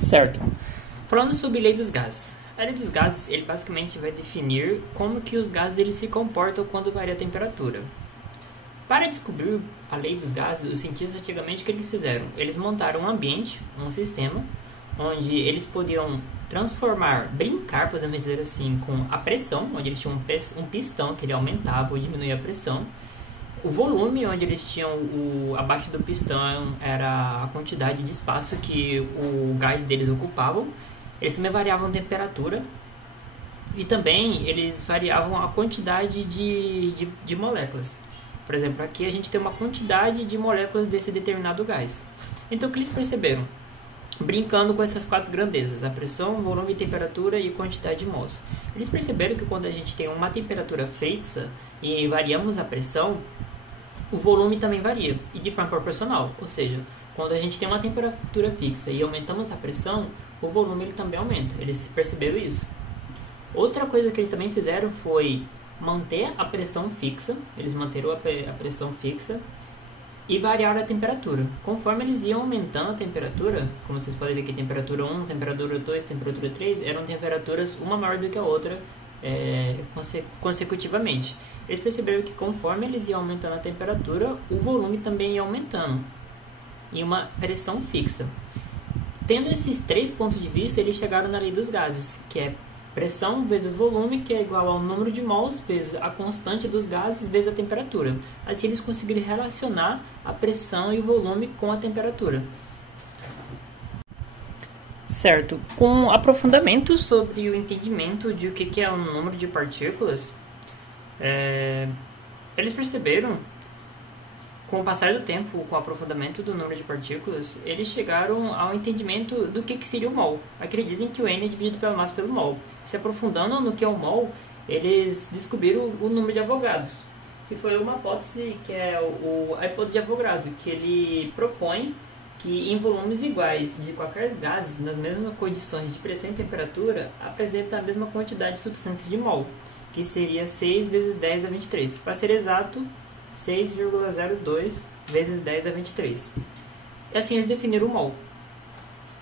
Certo. Falando sobre lei dos gases. A lei dos gases, ele basicamente vai definir como que os gases eles se comportam quando varia a temperatura. Para descobrir a lei dos gases, os cientistas antigamente o que eles fizeram? Eles montaram um ambiente, um sistema, onde eles podiam brincar, podemos dizer assim, com a pressão, onde eles tinham um pistão que ele aumentava ou diminuía a pressão. O volume, onde eles tinham abaixo do pistão, era a quantidade de espaço que o gás deles ocupavam. Eles também variavam a temperatura e também eles variavam a quantidade de moléculas. Por exemplo, aqui a gente tem uma quantidade de moléculas desse determinado gás. Então, o que eles perceberam? Brincando com essas quatro grandezas, a pressão, volume, temperatura e quantidade de mols. Eles perceberam que quando a gente tem uma temperatura fixa e variamos a pressão, o volume também varia, e de forma proporcional. Ou seja, quando a gente tem uma temperatura fixa e aumentamos a pressão, o volume ele também aumenta. Eles perceberam isso. Outra coisa que eles também fizeram foi manter a pressão fixa. Eles manteram a pressão fixa e variaram a temperatura. Conforme eles iam aumentando a temperatura, como vocês podem ver aqui, temperatura 1, temperatura 2, temperatura 3, eram temperaturas uma maior do que a outra consecutivamente. Eles perceberam que conforme eles iam aumentando a temperatura, o volume também ia aumentando em uma pressão fixa. Tendo esses três pontos de vista, eles chegaram na lei dos gases, que é pressão vezes volume, que é igual ao número de mols vezes a constante dos gases vezes a temperatura. Assim eles conseguiram relacionar a pressão e o volume com a temperatura. Certo. Com aprofundamento sobre o entendimento de o que é um número de partículas, eles perceberam, com o passar do tempo, com o aprofundamento do número de partículas, eles chegaram ao entendimento do que seria o mol. Aqui eles dizem que o N é dividido pela massa pelo mol. Se aprofundando no que é o mol, eles descobriram o número de Avogadros, que foi uma hipótese que é a hipótese de Avogadro, que ele propõe que em volumes iguais de qualquer gases, nas mesmas condições de pressão e temperatura, apresenta a mesma quantidade de substâncias de mol, que seria 6 vezes 10 a 23. Para ser exato, 6,02 vezes 10 a 23. E assim eles definiram o mol.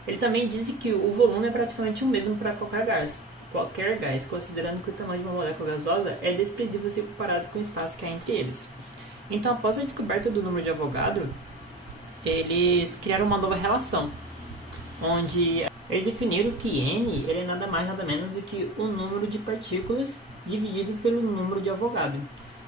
Ele também diz que o volume é praticamente o mesmo para qualquer gás, considerando que o tamanho de uma molécula gasosa é desprezível se comparado com o espaço que há entre eles. Então, após a descoberta do número de Avogadro, eles criaram uma nova relação, onde eles definiram que N ele é nada mais nada menos do que o número de partículas dividido pelo número de Avogadro.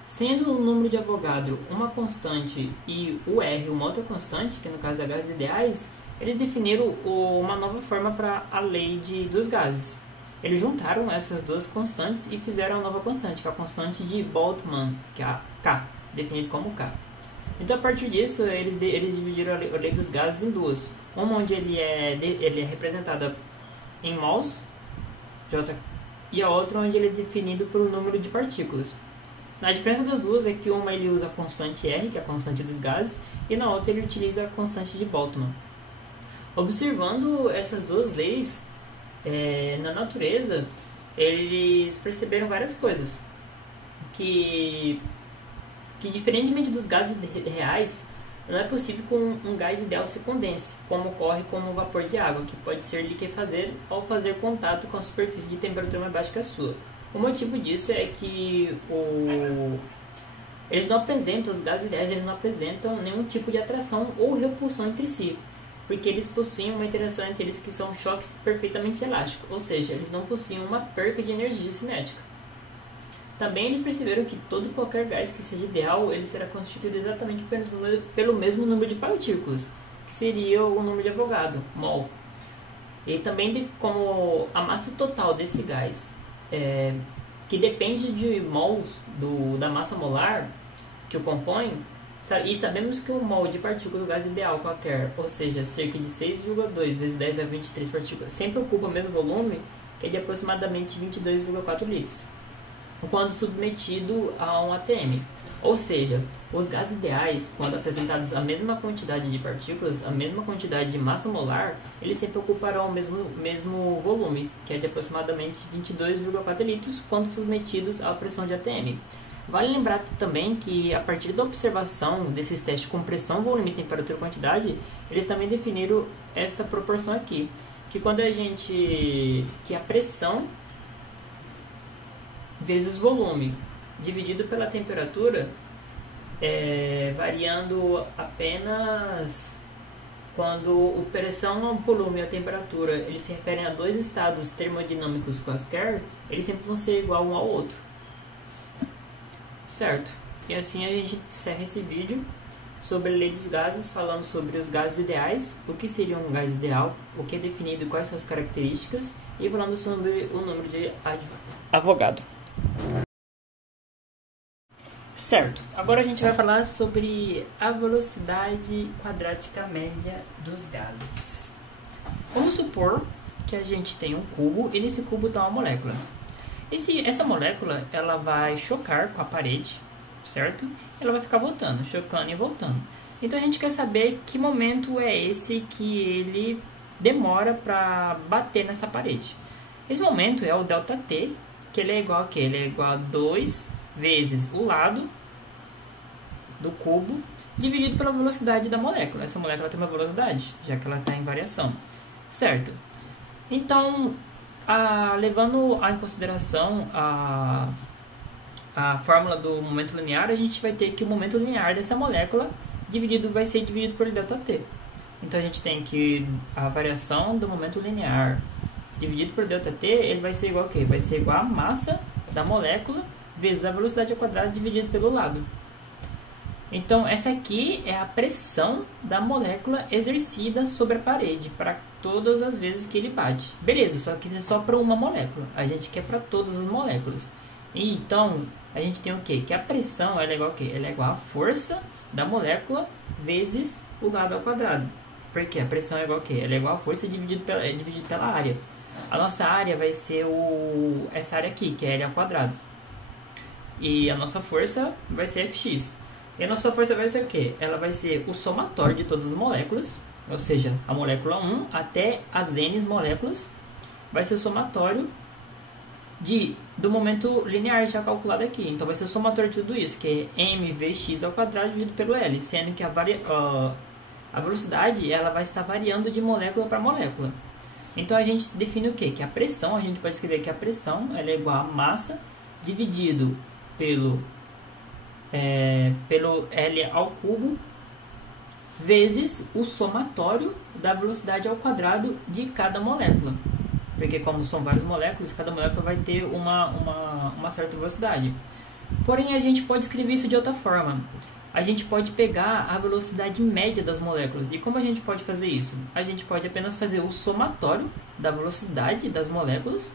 Sendo o número de Avogadro uma constante e o R uma outra constante, que no caso é gases ideais, eles definiram uma nova forma para a lei dos gases. Eles juntaram essas duas constantes e fizeram a nova constante, que é a constante de Boltzmann, que é a K, definido como K. Então, a partir disso, eles dividiram a lei dos gases em duas. Uma onde ele é representado em mols, J, e a outra onde ele é definido pelo número de partículas. A diferença das duas é que uma ele usa a constante R, que é a constante dos gases, e na outra ele utiliza a constante de Boltzmann. Observando essas duas leis na natureza, eles perceberam várias coisas. Que diferentemente dos gases reais, não é possível que um gás ideal se condense, como ocorre com o vapor de água, que pode ser liquefazer ao fazer contato com a superfície de temperatura mais baixa que a sua. O motivo disso é que eles não apresentam, os gases ideais eles não apresentam nenhum tipo de atração ou repulsão entre si, porque eles possuem uma interação entre eles que são choques perfeitamente elásticos, ou seja, eles não possuem uma perca de energia cinética. Também eles perceberam que todo e qualquer gás que seja ideal, ele será constituído exatamente pelo mesmo número de partículas, que seria o número de Avogadro, mol. E também como a massa total desse gás, que depende de mols da massa molar que o compõe, e sabemos que o mol de partícula do gás ideal qualquer, ou seja, cerca de 6,2 vezes 10 a 23 partículas, sempre ocupa o mesmo volume, que é de aproximadamente 22,4 litros. Quando submetido a um ATM. Ou seja, os gases ideais, quando apresentados a mesma quantidade de partículas, a mesma quantidade de massa molar, eles sempre ocuparão o mesmo volume, que é de aproximadamente 22,4 litros, quando submetidos à pressão de ATM. Vale lembrar também que, a partir da observação desses testes com pressão, volume, temperatura e quantidade, eles também definiram esta proporção aqui, que a pressão vezes volume dividido pela temperatura, variando apenas quando o pressão, o volume e a temperatura eles se referem a dois estados termodinâmicos quaisquer, eles sempre vão ser igual um ao outro, certo? E assim a gente encerra esse vídeo sobre a lei dos gases, falando sobre os gases ideais, o que seria um gás ideal, o que é definido, quais são as características, e falando sobre o número de Avogadro. Certo, agora a gente vai falar sobre a velocidade quadrática média dos gases. Vamos supor que a gente tem um cubo e nesse cubo está uma molécula. Essa molécula ela vai chocar com a parede, certo? Ela vai ficar voltando, chocando e voltando. Então a gente quer saber que momento é esse que ele demora para bater nessa parede. Esse momento é o ΔT, que ele é igual a quê? Ele é igual a 2 vezes o lado do cubo dividido pela velocidade da molécula. Essa molécula tem uma velocidade, já que ela está em variação, certo? Então, levando em consideração a fórmula do momento linear, a gente vai ter que o momento linear dessa molécula vai ser dividido por ΔT. Então a gente tem que a variação do momento linear dividido por ΔT, ele vai ser igual a quê? Vai ser igual a massa da molécula vezes a velocidade ao quadrado dividido pelo lado. Então essa aqui é a pressão da molécula exercida sobre a parede para todas as vezes que ele bate. Beleza, só que isso é só para uma molécula. A gente quer para todas as moléculas. E então a gente tem o quê? Que a pressão ela é igual a quê? Ela é igual a força da molécula vezes o lado ao quadrado. Porque a pressão é igual a quê? Ela é igual a força dividido pela área. A nossa área vai ser essa área aqui, que é L ao quadrado. E a nossa força vai ser Fx. E a nossa força vai ser o quê? Ela vai ser o somatório de todas as moléculas, ou seja, a molécula 1 até as N moléculas, vai ser o somatório do momento linear já calculado aqui. Então vai ser o somatório de tudo isso, que é mvx ao quadrado dividido pelo L, sendo que a velocidade ela vai estar variando de molécula para molécula. Então a gente define o quê? Que a pressão, a gente pode escrever que a pressão ela é igual a massa dividido pelo L ao cubo vezes o somatório da velocidade ao quadrado de cada molécula. Porque como são várias moléculas, cada molécula vai ter uma certa velocidade. Porém, a gente pode escrever isso de outra forma. A gente pode pegar a velocidade média das moléculas. E como a gente pode fazer isso? A gente pode apenas fazer o somatório da velocidade das moléculas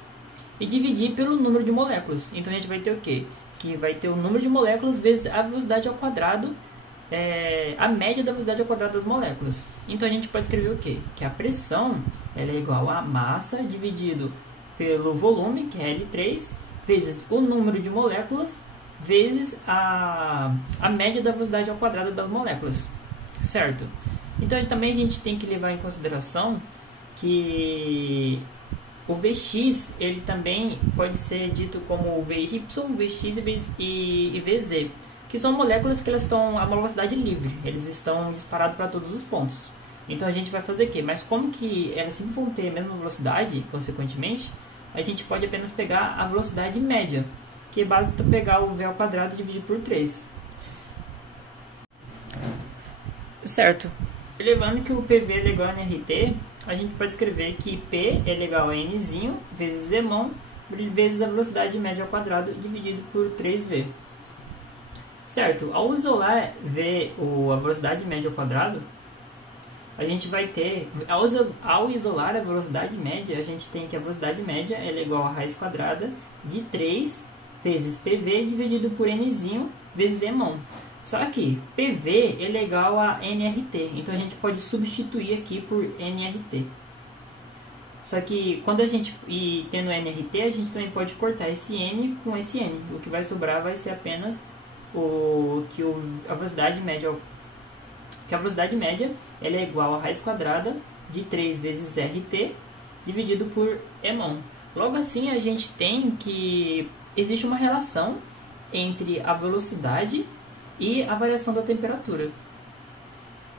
e dividir pelo número de moléculas. Então a gente vai ter o quê? Que vai ter o número de moléculas vezes a velocidade ao quadrado, a média da velocidade ao quadrado das moléculas. Então a gente pode escrever o quê? Que a pressão ela é igual a massa dividido pelo volume, que é L3, vezes o número de moléculas, vezes a média da velocidade ao quadrado das moléculas, certo? Então também a gente tem que levar em consideração que o Vx ele também pode ser dito como Vy, Vx e Vz, que são moléculas que elas estão a uma velocidade livre, eles estão disparados para todos os pontos. Então a gente vai fazer o quê? Mas como que elas sempre vão ter a mesma velocidade, consequentemente, a gente pode apenas pegar a velocidade média, que basta pegar o v ao quadrado e dividir por 3. Certo. Levando que o PV é igual a nRT, a gente pode escrever que P é igual a Nzinho vezes Zmon vezes a velocidade média ao quadrado dividido por 3V. Certo. Ao isolar a velocidade média ao quadrado, a gente vai ter, ao isolar a velocidade média, a gente tem que a velocidade média ela é igual a raiz quadrada de 3 vezes PV dividido por Nzinho vezes Zmon. Só que PV ele é igual a nRT, então a gente pode substituir aqui por nRT. Só que quando a gente tendo nRT, a gente também pode cortar esse n com esse n. O que vai sobrar vai ser apenas a velocidade média, ela é igual a raiz quadrada de 3 vezes RT dividido por Emon. Logo assim a gente tem que existe uma relação entre a velocidade e a variação da temperatura.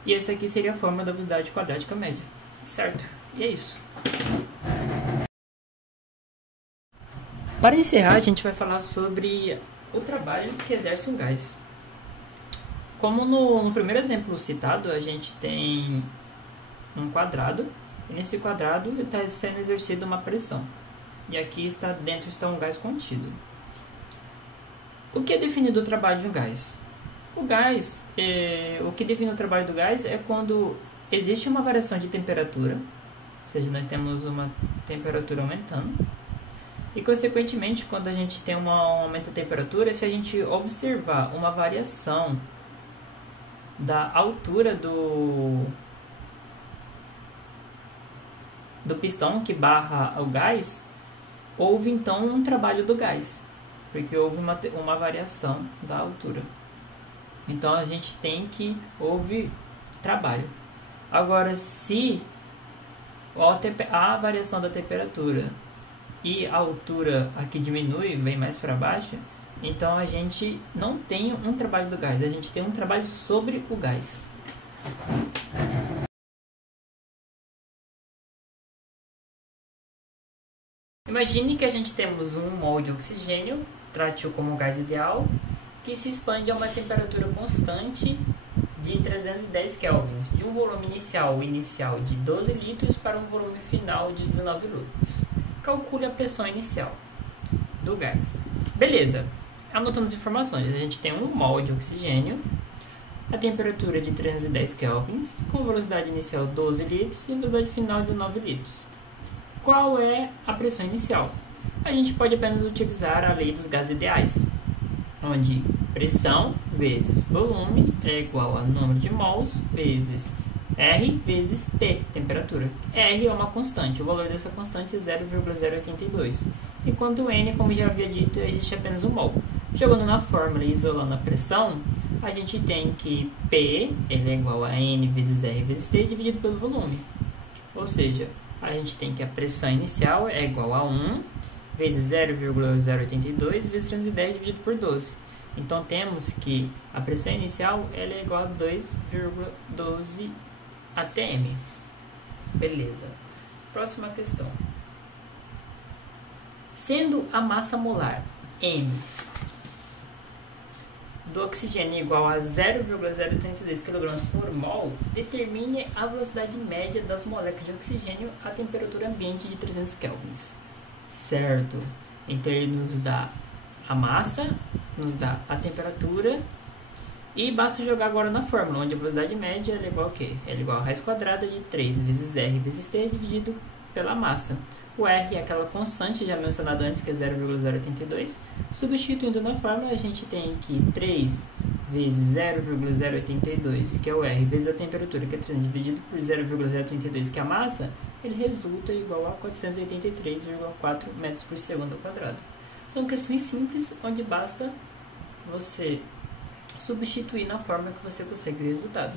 E essa aqui seria a fórmula da velocidade quadrática média. certo? E é isso. Para encerrar, a gente vai falar sobre o trabalho que exerce um gás. Como no primeiro exemplo citado, a gente tem um quadrado, e nesse quadrado está sendo exercida uma pressão. E aqui dentro está um gás contido. O que é definido o trabalho de um gás? O que define o trabalho do gás é quando existe uma variação de temperatura, ou seja, nós temos uma temperatura aumentando, e consequentemente, quando a gente tem um aumento da temperatura, se a gente observar uma variação da altura do pistão que barra o gás, houve então um trabalho do gás, porque houve uma variação da altura. Então a gente tem que houve trabalho. Agora, se a variação da temperatura e a altura aqui diminui, vem mais para baixo, então a gente não tem um trabalho do gás, a gente tem um trabalho sobre o gás. Imagine que a gente temos um mol de oxigênio, trate-o como gás ideal, que se expande a uma temperatura constante de 310 kelvins, de um volume inicial de 12 litros para um volume final de 19 litros. Calcule a pressão inicial do gás. Beleza, anotando as informações, a gente tem um mol de oxigênio, a temperatura de 310 kelvins, com velocidade inicial 12 litros e velocidade final 19 litros. Qual é a pressão inicial? A gente pode apenas utilizar a lei dos gases ideais, onde pressão vezes volume é igual a número de mols vezes R vezes T, temperatura. R é uma constante, o valor dessa constante é 0,082. Enquanto N, como já havia dito, existe apenas um mol. Jogando na fórmula e isolando a pressão, a gente tem que P ele é igual a N vezes R vezes T dividido pelo volume. Ou seja, a gente tem que a pressão inicial é igual a 1 vezes 0,082 vezes 310 dividido por 12. Então temos que a pressão inicial ela é igual a 2,12 atm. Beleza. Próxima questão. Sendo a massa molar M do oxigênio igual a 0,032 kg por mol, determine a velocidade média das moléculas de oxigênio a temperatura ambiente de 300 kelvins. Certo. Então ele nos dá a massa, nos dá a temperatura e basta jogar agora na fórmula, onde a velocidade média é igual a quê? É igual a raiz quadrada de 3 vezes R vezes T dividido pela massa. O R é aquela constante já mencionada antes, que é 0,082. Substituindo na fórmula, a gente tem que 3 vezes 0,082, que é o R, vezes a temperatura, que é 3, dividido por 0,082, que é a massa, ele resulta igual a 483,4 metros por segundo ao quadrado. São questões simples, onde basta você substituir na fórmula que você consegue o resultado.